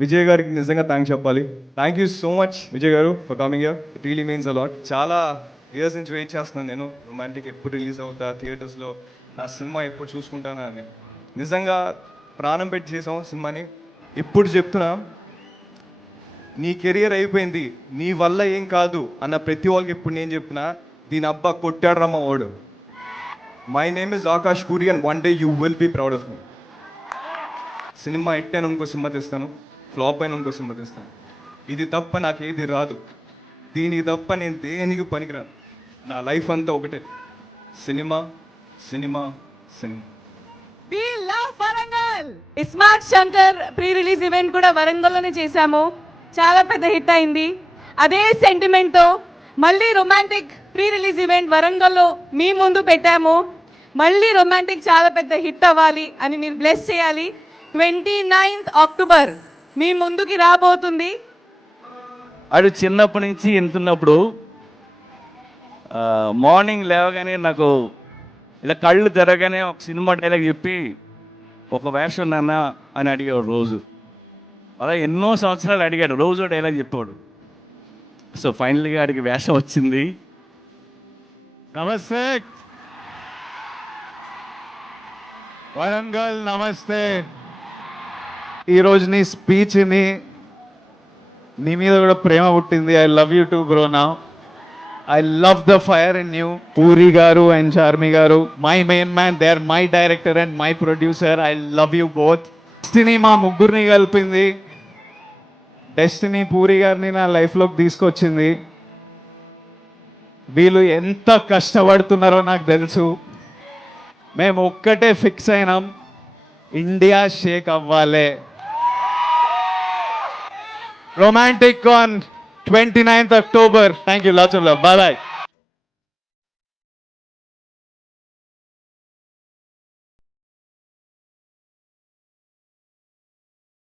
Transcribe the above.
విజయ్ గారికి నిజంగా థ్యాంక్స్ చెప్పాలి. Thank you so much Vijay గారు for coming here. It really means a lot. చాలా ఇయర్స్ నుంచి వెయిట్ చేస్తున్నాను నేను, రొమాంటిక్ ఎప్పుడు రిలీజ్ అవుతా, థియేటర్స్లో నా సినిమా ఎప్పుడు చూసుకుంటానా అని. నిజంగా ప్రాణం పెట్టి చేసాం సినిమాని. ఇప్పుడు చెప్తున్నా, నీ కెరియర్ అయిపోయింది, నీ వల్ల ఏం కాదు అన్న ప్రతి వాళ్ళకి ఇప్పుడు నేను చెప్తున్నా, దీని అబ్బా కొట్టాడు రమ్మ వాడు. My name is Akash Puri and one day you will be proud of me. Cinema ఎట్టాను ఇంకో సినిమా తెస్తాను, ఫ్లాప్ అయిన ఇంకో సినిమా తెస్తాను. ఇది తప్ప నాకు ఏది రాదు, దీనికి తప్ప నేను దేనికి పనికిరాను. నా లైఫ్ అంతా ఒకటే, cinema cinema cinema. We love Warangal. ISmart Shankar pre release event కూడా వరంగల్లోనే చేశాము, చాలా పెద్ద హిట్ అయింది. అదే సెంటిమెంట్తో మళ్ళీ రొమాంటిక్ ప్రీ రిలీజ్ ఈవెంట్ వరంగల్లో మీ ముందు పెట్టాము. మళ్ళీ రొమాంటిక్ చాలా పెద్ద హిట్ అవ్వాలి అని మీరు బ్లెస్ చేయాలి. 29th అక్టోబర్ మీ ముందుకి రాబోతుంది. అడు చిన్నప్పటి నుంచి ఎంతున్నప్పుడు మార్నింగ్ లేవగానే నాకు ఇలా కళ్ళు తెరగానే ఒక సినిమా డైలాగ్ చెప్పి ఒక వేషం నాన్న అని అడిగాడు రోజు. అలా ఎన్నో సంవత్సరాలు అడిగాడు, రోజు డైలాగ్ చెప్పాడు. సో ఫైనల్గా అడిగి వేషం వచ్చింది. నమస్తే వరంగల్, నమస్తే. ఈరోజు నీ స్పీచ్ని, నీ మీద కూడా ప్రేమ పుట్టింది. I love you too bro now. I love the fire in you. Puri గారు అండ్ చార్మి గారు, my main man, they are my director and my producer. I love you both. Destiny మా ముగ్గురిని కలిపింది. డెస్టినీ పూరి గారిని నా లైఫ్లోకి తీసుకొచ్చింది. వీళ్ళు ఎంత కష్టపడుతున్నారో నాకు తెలుసు. మేము ఒక్కటే ఫిక్స్ అయినాం, ఇండియా షేక్ అవ్వాలి. Romantic on 29th October. Thank you. Lots of love. Bye bye.